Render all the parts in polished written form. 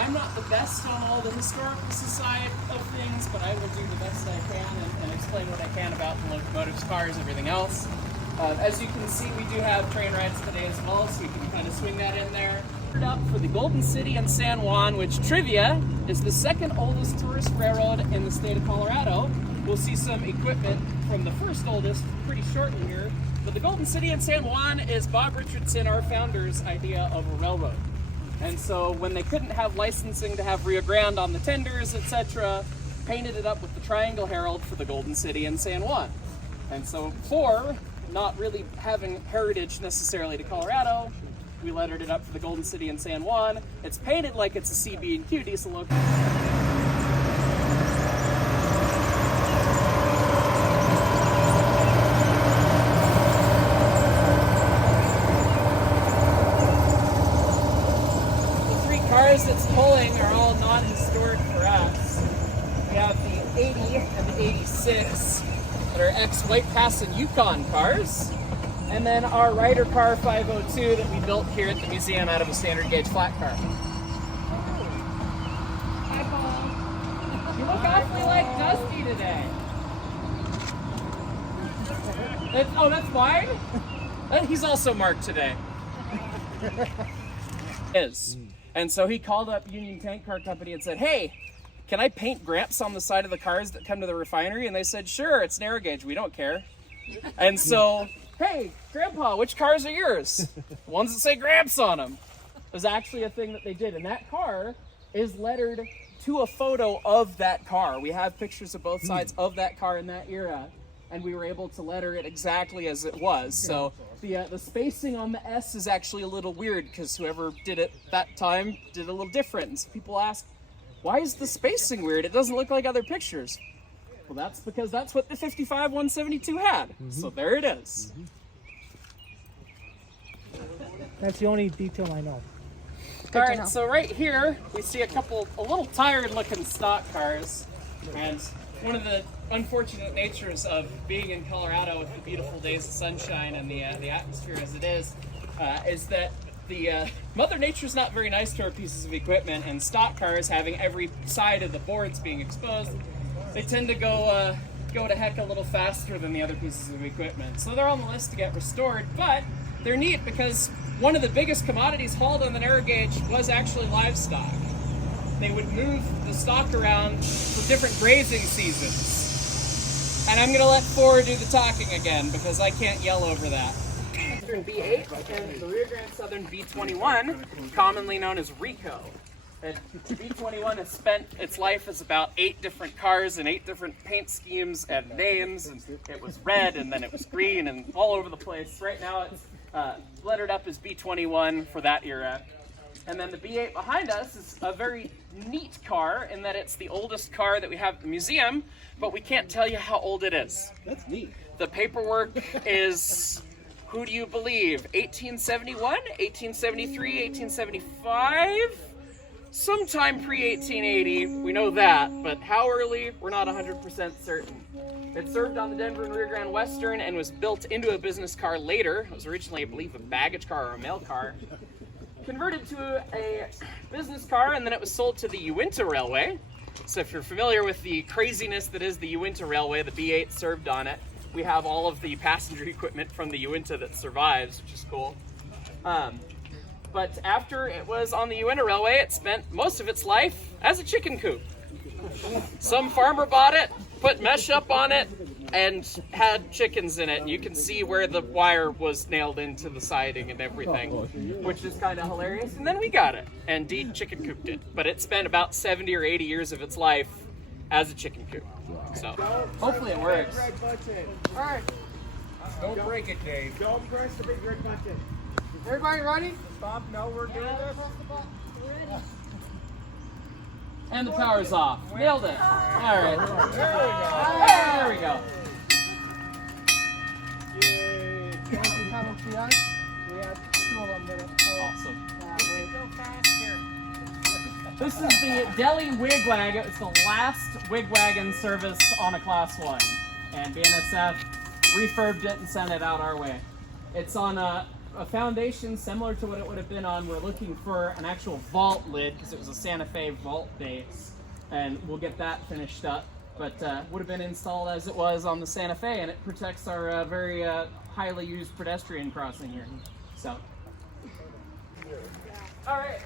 I'm not the best on all the historical side of things, but I will do the best I can and explain what I can about the locomotives, cars, everything else. As you can see, we do have train rides today as well, so we can kind of swing that in there. Up for the Golden City and San Juan, which, trivia, is the second oldest tourist railroad in the state of Colorado. We'll see some equipment from the first oldest pretty shortly here. But the Golden City and San Juan is Bob Richardson, our founder's idea of a railroad. And so when they couldn't have licensing to have Rio Grande on the tenders, etc., painted it up with the Triangle Herald for the Golden City and San Juan. And so for not really having heritage necessarily to Colorado, we lettered it up for the Golden City and San Juan. It's painted like it's a CB&Q diesel locomotive. The three cars it's pulling are all non-historic for us. We have the 80 and the 86 that are ex-White Pass and Yukon cars. And then our Ryder Car 502 that we built here at the museum out of a standard gauge flat car. Hi, Paul. You look awfully like Dusty today. That's mine? He's also marked today. And so he called up Union Tank Car Company and said, hey, can I paint Gramps on the side of the cars that come to the refinery? And they said, sure, it's narrow gauge, we don't care. And so, hey, Grandpa, which cars are yours? Ones that say Gramps on them. There's actually a thing that they did, and that car is lettered to a photo of that car. We have pictures of both sides of that car in that era, and we were able to letter it exactly as it was. So the spacing on the S is actually a little weird, because whoever did it that time did it a little different. And so people ask, why is the spacing weird? It doesn't look like other pictures. Well, that's because that's what the 55 172 had. So there it is. That's the only detail I know. All right, so right here we see a little tired looking stock cars. And one of the unfortunate natures of being in Colorado with the beautiful days of sunshine and the atmosphere as it is that the Mother Nature's not very nice to our pieces of equipment, and stock cars having every side of the boards being exposed, they tend to go to heck a little faster than the other pieces of equipment. So they're on the list to get restored, but they're neat because one of the biggest commodities hauled on the narrow gauge was actually livestock. They would move the stock around for different grazing seasons. And I'm going to let Ford do the talking again because I can't yell over that. Southern B8 and the Rio Grande Southern B21, commonly known as RICO. And B21 has spent its life as about 8 different cars and 8 different paint schemes and names. And it was red and then it was green and all over the place. Right now it's lettered up as B21 for that era. And then the B8 behind us is a very neat car in that it's the oldest car that we have at the museum, but we can't tell you how old it is. That's neat. The paperwork is, who do you believe, 1871, 1873, 1875? Sometime pre-1880, we know that, but how early, we're not 100% certain. It served on the Denver and Rio Grande Western and was built into a business car later. It was originally, I believe, a baggage car or a mail car. Converted to a business car, and then it was sold to the Uinta Railway. So if you're familiar with the craziness that is the Uinta Railway, the B8 served on it. We have all of the passenger equipment from the Uinta that survives, which is cool. But after it was on the Uinta Railway, it spent most of its life as a chicken coop. Some farmer bought it, put mesh up on it, and had chickens in it. And you can see where the wire was nailed into the siding and everything, which is kind of hilarious. And then we got it and chicken cooped it. But it spent about 70 or 80 years of its life as a chicken coop. So hopefully it works. All right. Don't break it, Dave. Don't press the big red button. Everybody ready? Stop. No, we're doing this. And the power's off. Nailed it. All right. There we go. Yay. Thank you, Tom and Hyce. We have 2 of them that are Awesome. go faster. This is the Delhi Wigwag. It was the last wigwag in service on a Class 1. And BNSF refurbed it and sent it out our way. It's on a a foundation similar to what it would have been on. We're looking for an actual vault lid because it was a Santa Fe vault base, and we'll get that finished up. But would have been installed as it was on the Santa Fe, and it protects our very highly used pedestrian crossing here. So, all right.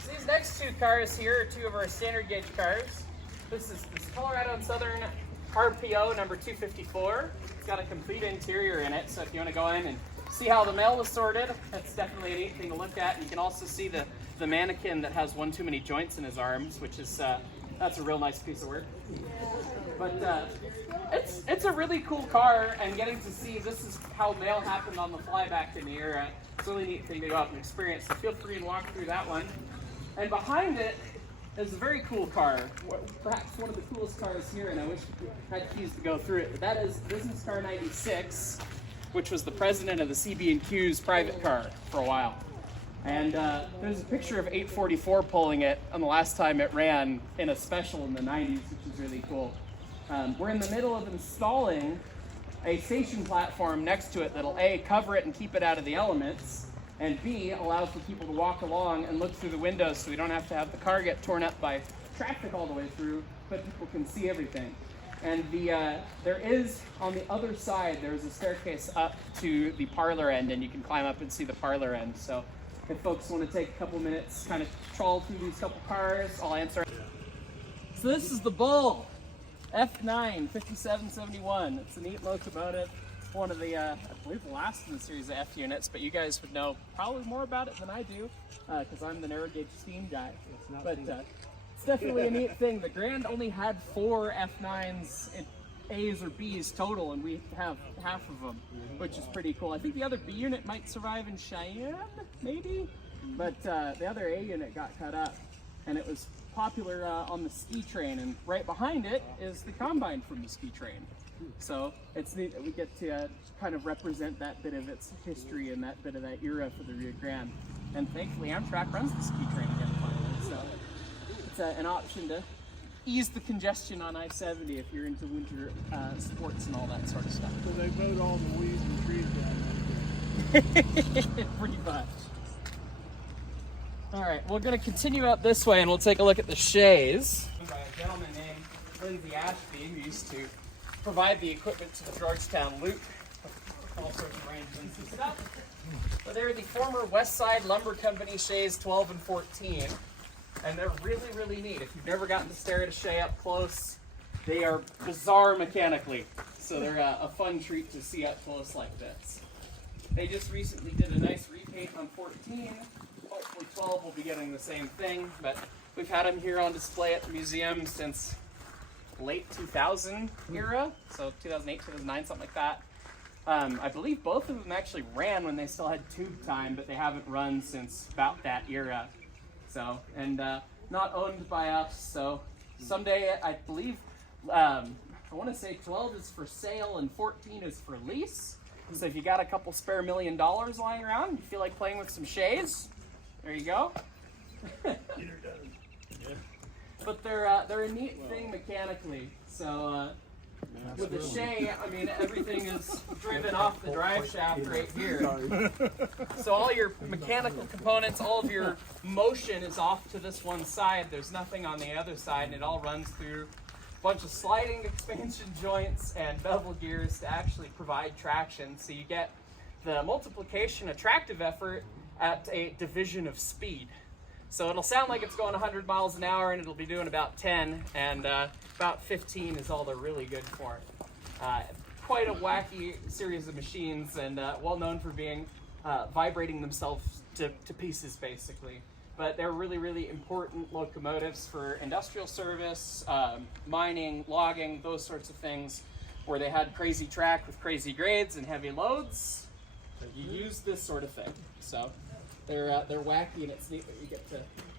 So these next two cars here are two of our standard gauge cars. This is Colorado and Southern RPO number 254. It's got a complete interior in it, so if you want to go in and see how the mail was sorted, that's definitely a neat thing to look at. And you can also see the mannequin that has one too many joints in his arms, which is that's a real nice piece of work. But it's a really cool car, and getting to see this is how mail happened on the fly back in the era. It's a really neat thing to go out and experience. So feel free to walk through that one. And behind it is a very cool car, perhaps one of the coolest cars here, and I wish I had keys to go through it. But that is Business Car 96, which was the president of the CB&Q's private car for a while. And there's a picture of 844 pulling it on the last time it ran in a special in the 90s, which is really cool. We're in the middle of installing a station platform next to it that'll A, cover it and keep it out of the elements, and B, allow for people to walk along and look through the windows so we don't have to have the car get torn up by traffic all the way through, but people can see everything. And there is, on the other side, there's a staircase up to the parlor end, and you can climb up and see the parlor end. So if folks want to take a couple minutes, kind of trawl through these couple cars, I'll answer. So this is the Bull F9 5771. It's a neat locomotive. It's one of the, I believe, the last in the series of F units, but you guys would know probably more about it than I do, because I'm the narrow gauge steam guy. But it's definitely a neat thing. The Grand only had 4 F9s, A's or B's total, and we have half of them, which is pretty cool. I think the other B unit might survive in Cheyenne, maybe, but the other A unit got cut up, and it was popular on the ski train, and right behind it is the combine from the ski train. So it's neat that we get to kind of represent that bit of its history and that bit of that era for the Rio Grande. And thankfully Amtrak runs the ski train again finally, so it's an option to ease the congestion on I-70 if you're into winter sports and all that sort of stuff. So they mowed all the weeds and trees down. Pretty much. All right, we're going to continue up this way, and we'll take a look at the Shays. By a gentleman named Lindsay Ashby, who used to provide the equipment to the Georgetown Loop, all sorts of arrangements and stuff. But they're the former West Side Lumber Company Shays 12 and 14, and they're really, really neat. If you've never gotten to stare at a Shay up close, they are bizarre mechanically, so they're a fun treat to see up close like this. They just recently did a nice repaint on 14. Hopefully 12 will be getting the same thing, but we've had them here on display at the museum since late 2000 era, so 2008, 2009, something like that. I believe both of them actually ran when they still had tube time, but they haven't run since about that era. So, and not owned by us, so someday I believe, I want to say 12 is for sale and 14 is for lease. So if you got a couple spare $1 million lying around, you feel like playing with some Shays, there you go. But they're a neat thing mechanically. So with the Shay, I mean, everything is driven off the drive shaft right here. So all your mechanical components, all of your motion is off to this one side. There's nothing on the other side, and it all runs through a bunch of sliding expansion joints and bevel gears to actually provide traction. So you get the multiplication attractive effort at a division of speed. So it'll sound like it's going 100 miles an hour, and it'll be doing about 10, and about 15 is all they're really good for. Quite a wacky series of machines, and well known for being vibrating themselves to pieces, basically. But they're really, really important locomotives for industrial service, mining, logging, those sorts of things, where they had crazy track with crazy grades and heavy loads. You use this sort of thing. So they're wacky, and it's neat that you get to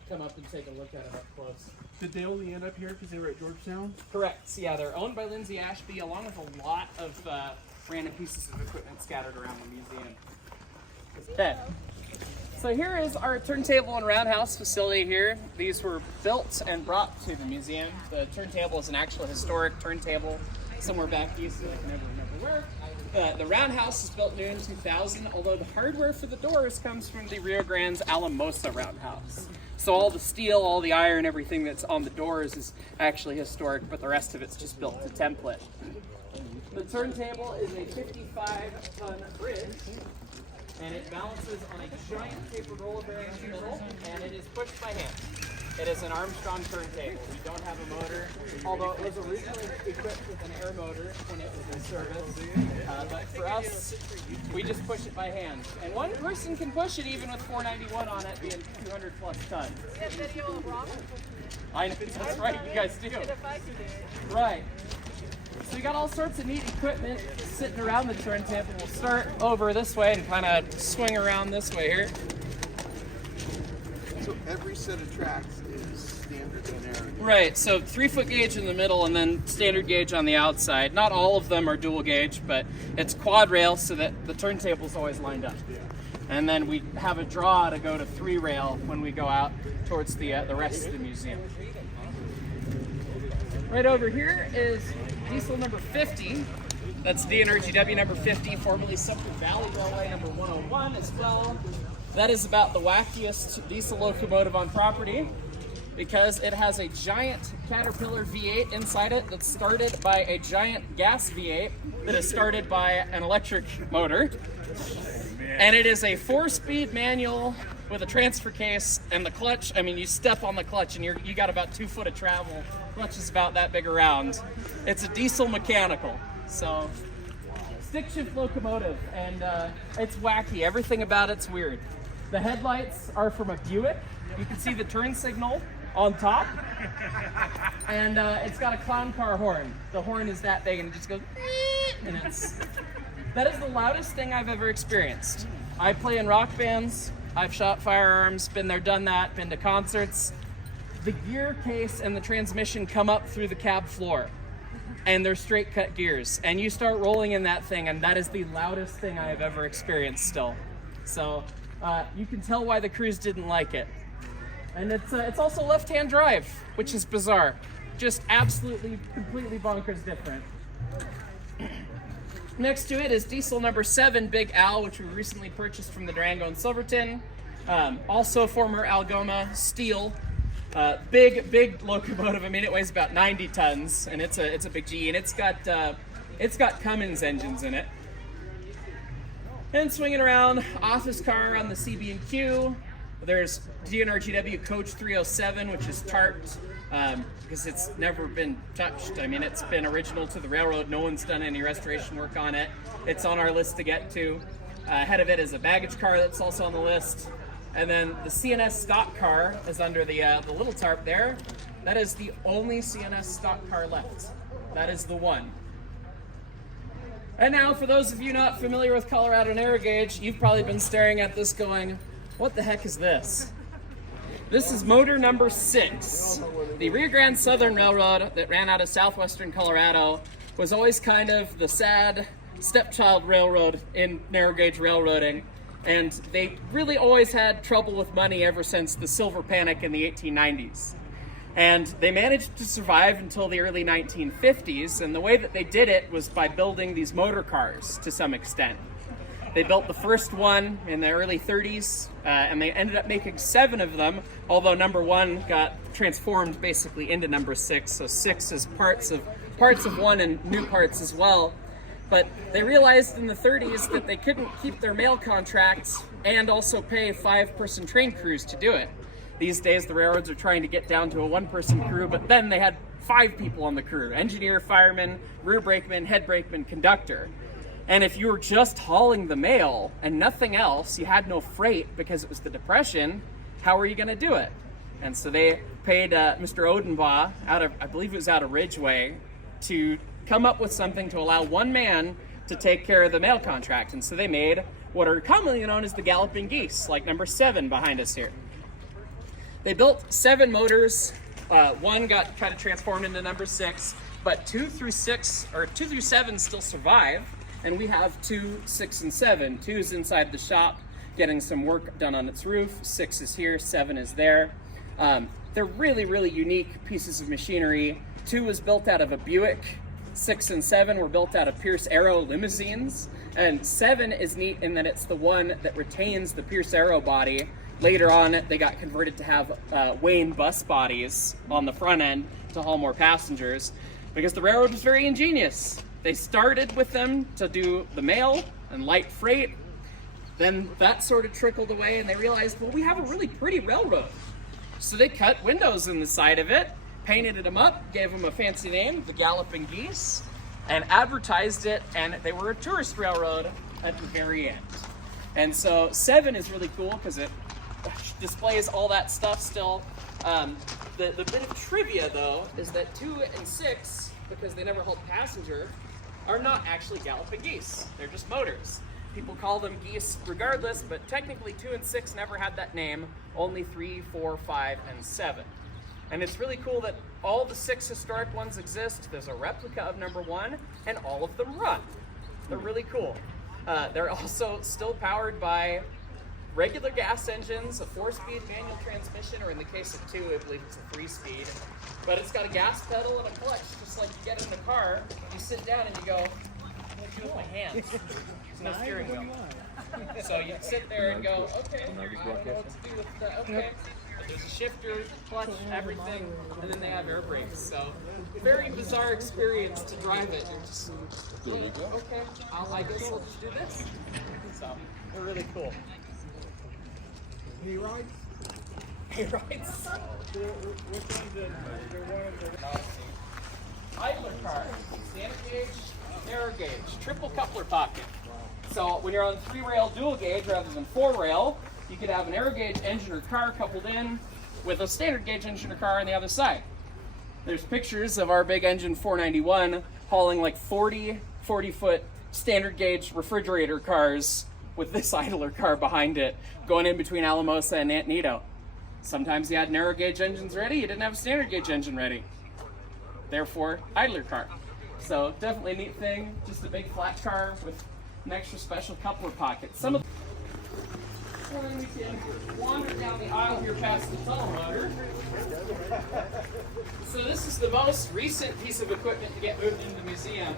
come up and take a look at it up close. Did they only end up here because they were at Georgetown? Correct. So yeah, they're owned by Lindsay Ashby, along with a lot of random pieces of equipment scattered around the museum. Okay. So here is our turntable and roundhouse facility here. These were built and brought to the museum. The turntable is an actual historic turntable somewhere back east that I can never remember where. The roundhouse is built new in 2000, although the hardware for the doors comes from the Rio Grande's Alamosa roundhouse. So all the steel, all the iron, everything that's on the doors is actually historic, but the rest of it's just built to template. The turntable is a 55-ton bridge, and it balances on a giant tapered roller bearing in the middle, and it is pushed by hand. It is an Armstrong turntable. We don't have a motor, although it was originally equipped with an air motor when it was in service. But for us, we just push it by hand. And one person can push it even with 491 on it being 200 plus tons. You have video of Rob? I know, that's right, you guys do. Right. So we got all sorts of neat equipment sitting around the turntable. We'll start over this way and kind of swing around this way here. So every set of tracks is standard in area. Right, so 3-foot gauge in the middle and then standard gauge on the outside. Not all of them are dual gauge, but it's quad rail so that the turntable's always lined up. And then we have a draw to go to 3 rail when we go out towards the rest of the museum. Right over here is diesel number 50. That's DNRGW number 50, formerly Sumter Valley Railway number 101 as well. That is about the wackiest diesel locomotive on property because it has a giant Caterpillar V8 inside it that's started by a giant gas V8 that is started by an electric motor. And it is a 4-speed manual with a transfer case and the clutch. I mean, you step on the clutch and you got about 2 foot of travel. Clutch is about that big around. It's a diesel mechanical. So, stick shift locomotive, and it's wacky. Everything about it's weird. The headlights are from a Buick. You can see the turn signal on top, and it's got a clown car horn. The horn is that big, and it just goes, and that is the loudest thing I've ever experienced. I play in rock bands. I've shot firearms, been there, done that, been to concerts. The gear case and the transmission come up through the cab floor, and they're straight cut gears, and you start rolling in that thing, and that is the loudest thing I have ever experienced still. So you can tell why the crews didn't like it. And it's also left-hand drive, which is bizarre. Just absolutely, completely bonkers different. Next to it is diesel number 7, Big Al, which we recently purchased from the Durango and Silverton. Also former Algoma steel. Big locomotive. I mean, it weighs about 90 tons, and it's a big G, and it's got Cummins engines in it. And swinging around, office car on the CB&Q. There's DNRGW Coach 307, which is tarped because it's never been touched. I mean, it's been original to the railroad. No one's done any restoration work on it. It's on our list to get to. Ahead of it is a baggage car that's also on the list. And then the CNS stock car is under the little tarp there. That is the only CNS stock car left. That is the one. And now, for those of you not familiar with Colorado narrow gauge, you've probably been staring at this going, what the heck is this? This is motor number 6. The Rio Grande Southern Railroad that ran out of southwestern Colorado was always kind of the sad stepchild railroad in narrow gauge railroading. And they really always had trouble with money ever since the silver panic in the 1890s. And they managed to survive until the early 1950s, and the way that they did it was by building these motor cars to some extent. They built the first one in the early 30s, and they ended up making 7 of them, although number 1 got transformed basically into number 6, so 6 is parts of 1 and new parts as well. But they realized in the 30s that they couldn't keep their mail contracts and also pay 5-person train crews to do it. These days, the railroads are trying to get down to a 1-person crew, but then they had 5 people on the crew: engineer, fireman, rear brakeman, head brakeman, conductor. And if you were just hauling the mail and nothing else, you had no freight because it was the Depression, how were you going to do it? And so they paid Mr. Odenbaugh, I believe it was out of Ridgeway, to come up with something to allow one man to take care of the mail contract. And so they made what are commonly known as the Galloping Geese, like number 7 behind us here. They built 7 motors. 1 got kind of transformed into number 6, but 2 through 7 still survive. And we have 2, 6, and 7. 2 is inside the shop getting some work done on its roof. 6 is here, 7 is there. They're really, really unique pieces of machinery. 2 was built out of a Buick. 6 and 7 were built out of Pierce Arrow limousines, and 7 is neat in that it's the one that retains the Pierce Arrow body. Later on, they got converted to have Wayne bus bodies on the front end to haul more passengers, because the railroad was very ingenious. They started with them to do the mail and light freight. Then that sort of trickled away, and they realized, well, we have a really pretty railroad. So they cut windows in the side of it, painted them up, gave them a fancy name, the Galloping Geese, and advertised it, and they were a tourist railroad at the very end. And so 7 is really cool because it displays all that stuff still. The bit of trivia, though, is that 2 and 6, because they never hauled passenger, are not actually Galloping Geese. They're just motors. People call them geese regardless, but technically 2 and 6 never had that name, only 3, 4, 5, and 7. And it's really cool that all the 6 historic ones exist. There's a replica of number 1, and all of them run. They're really cool. They're also still powered by regular gas engines, a 4-speed manual transmission, or in the case of 2, I believe it's a 3-speed. But it's got a gas pedal and a clutch, just like you get in the car. You sit down and you go, what do I do with my hands? There's no steering wheel. So you sit there and go, okay, I don't know what to do with that. Okay. There's a shifter, clutch, everything, and then they have air brakes. So, very bizarre experience to drive it. You're just, okay, I guess we'll just do this. So, they're really cool. Any rides? Hey, rides. Idler car, standard gauge, narrow gauge, triple coupler pocket. So when you're on 3-rail dual gauge rather than 4-rail, you could have an aero gauge engine or car coupled in with a standard gauge engine or car on the other side. There's pictures of our big engine 491 hauling like 40-foot standard gauge refrigerator cars with this idler car behind it, going in between Alamosa and Antonito. Sometimes you had narrow gauge engines ready, you didn't have a standard gauge engine ready. Therefore, idler car. So definitely a neat thing, just a big flat car with an extra special coupler pocket. Some of we can wander down the aisle here past the tunnel motor. So this is the most recent piece of equipment to get moved into the museum.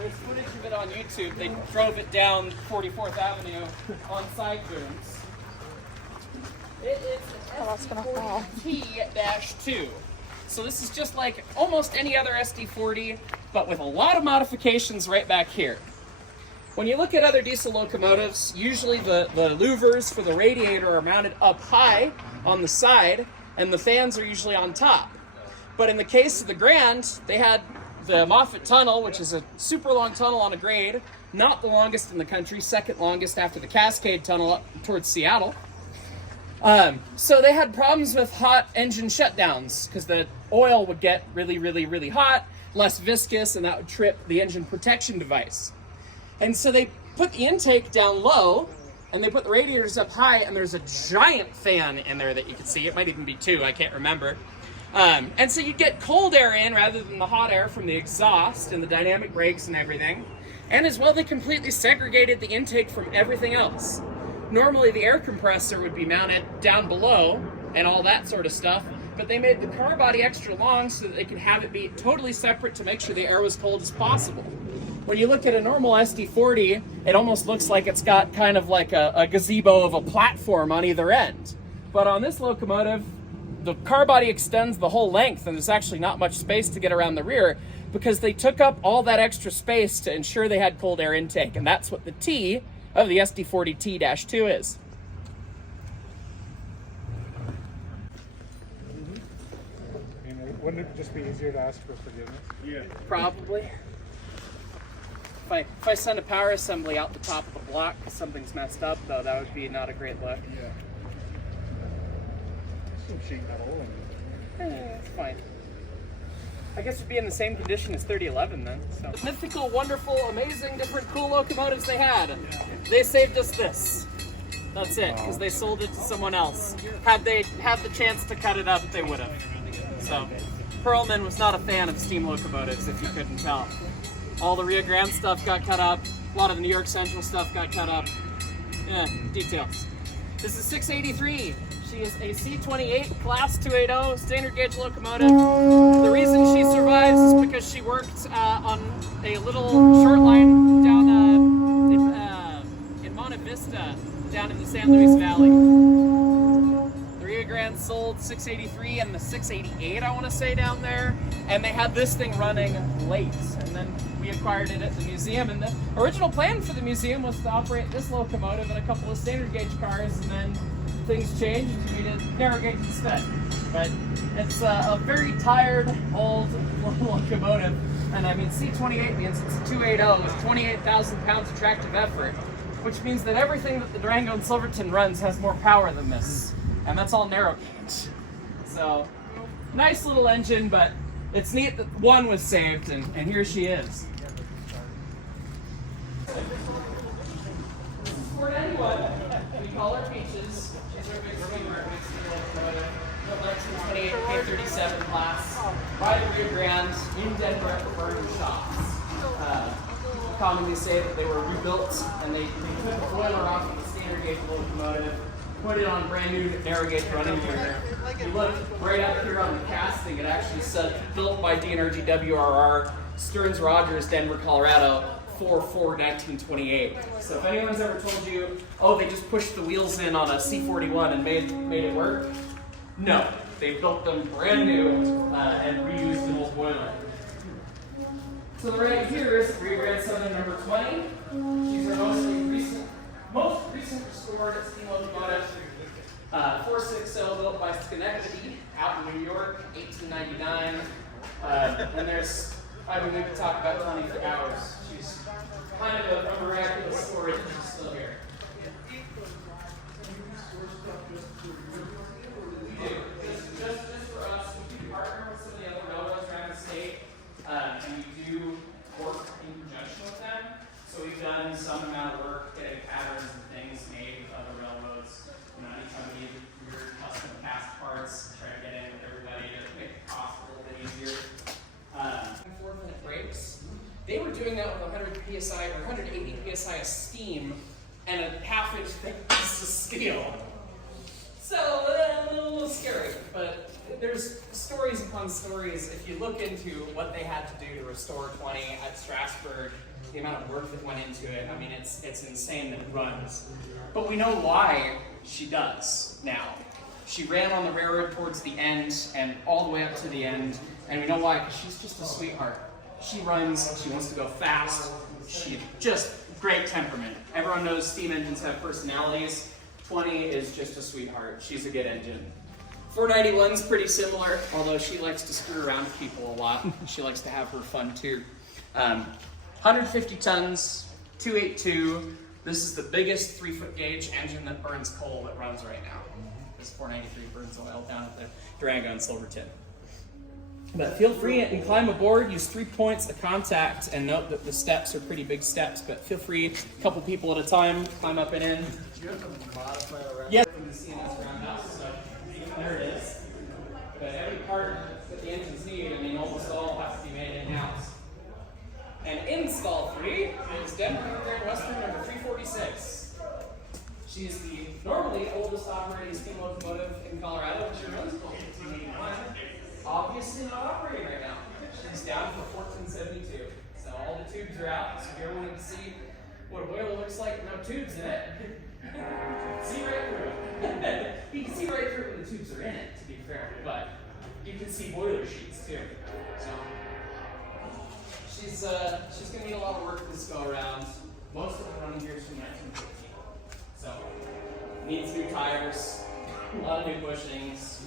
There's footage of it on YouTube. They drove it down 44th Avenue on side booms. It is an SD40T-2. So this is just like almost any other SD40, but with a lot of modifications right back here. When you look at other diesel locomotives, usually the louvers for the radiator are mounted up high on the side, and the fans are usually on top. But in the case of the Grand, they had the Moffat Tunnel, which is a super long tunnel on a grade, not the longest in the country, second longest after the Cascade Tunnel up towards Seattle. So they had problems with hot engine shutdowns because the oil would get really, really, really hot, less viscous, and that would trip the engine protection device. And so they put the intake down low, and they put the radiators up high, and there's a giant fan in there that you can see. It might even be 2, I can't remember. And so you get cold air in rather than the hot air from the exhaust and the dynamic brakes and everything. And as well, they completely segregated the intake from everything else. Normally, the air compressor would be mounted down below and all that sort of stuff, but they made the car body extra long so that they could have it be totally separate to make sure the air was cold as possible. When you look at a normal SD40, it almost looks like it's got kind of like a gazebo of a platform on either end. But on this locomotive, the car body extends the whole length, and there's actually not much space to get around the rear because they took up all that extra space to ensure they had cold air intake, and that's what the T of the SD40T-2 is. Wouldn't it just be easier to ask for forgiveness? Yeah. Probably. If I send a power assembly out the top of the block because something's messed up, though, that would be not a great look. Yeah. Some sheet metal and... It's fine. I guess it'd be in the same condition as 3011 then. So. Mythical, wonderful, amazing, different cool locomotives they had. They saved us this. That's it, because they sold it to someone else. Had they had the chance to cut it up, they would have. So, Perlman was not a fan of steam locomotives, if you couldn't tell. All the Rio Grande stuff got cut up. A lot of the New York Central stuff got cut up. Yeah, details. This is 683. She is a C28 Class 280 standard gauge locomotive. The reason she survives is because she worked on a little short line down in Monte Vista, down in the San Luis Valley. The Rio Grande sold 683 and the 688, I want to say, down there. And they had this thing running late. And then we acquired it at the museum. And the original plan for the museum was to operate this locomotive and a couple of standard gauge cars, and then things changed and we did narrow gauge instead. But it's a very tired, old locomotive. And I mean, C28 means it's a 280 with 28,000 pounds of tractive effort, which means that everything that the Durango and Silverton runs has more power than this. And that's all narrow gauge. So, nice little engine, but it's neat that one was saved, and here she is. 491. We call her Peaches. She's our big swimmer, big steam locomotive. Built 1928 K37 class by the Rio Grande in Denver at the Vernon shops. People commonly say that they were rebuilt and they took the boiler off of the standard gauge locomotive, put it on brand new narrow gauge running gear. You look right up here on the casting, it actually said built by DNRG WRR, Stearns Rogers, Denver, Colorado, 4/4/1928. So if anyone's ever told you, oh, they just pushed the wheels in on a C41 and made it work, no, they built them brand new and reused an old boiler. So right here is Rio Grande Southern number 20. These are most recent restored steam locomotive. 460 built by Schenectady out in New York, 1899. And there's, I mean, we could talk about Connie for hours. She's kind of a miraculous story that she's still here. We do. Just for us, we do partner with some of the other railroads around the state, and we do work in conjunction with them. So we've done some amount of work getting patterns and things made with other railroads. You know, anytime we need weird custom cast parts, try to get in with everybody to make the cost a little bit easier. 4-minute breaks. They were doing that with 100 psi or 180 psi of steam and a half-inch thick piece of steel. So a little scary, but there's stories upon stories. If you look into what they had to do to restore 20 at Strasbourg, the amount of work that went into it, I mean, it's insane that it runs. But we know why she does now. She ran on the railroad towards the end and all the way up to the end, and we know why, because she's just a sweetheart. She runs, she wants to go fast, she just great temperament. Everyone knows steam engines have personalities. 20 is just a sweetheart. She's a good engine. 491's pretty similar, although she likes to screw around with people a lot. She likes to have her fun too. 150 tons, 282. This is the biggest 3-foot gauge engine that burns coal that runs right now. This 493 burns oil down at the Durango and Silverton. But feel free and climb aboard, use 3 points of contact, and note that the steps are pretty big steps, but feel free, a couple people at a time, climb up and in. Do you have to modify around? Yes, from the CNS roundhouse, so there it is. But every part that the engines need, I mean, almost all has to be made in-house. And install 3 is Denver Grand Western number 346. She's the normally oldest operating steam locomotive in Colorado, which runs until 1881. Obviously not operating right now. She's down for 1472. So all the tubes are out. So if you're wanting to see what a boiler looks like with no tubes in it, see right through it. You can see right through it when the tubes are in it, to be fair, but you can see boiler sheets too. So she's gonna need a lot of work this go around. Most of the running gear is from 1915. So needs new tires, a lot of new bushings.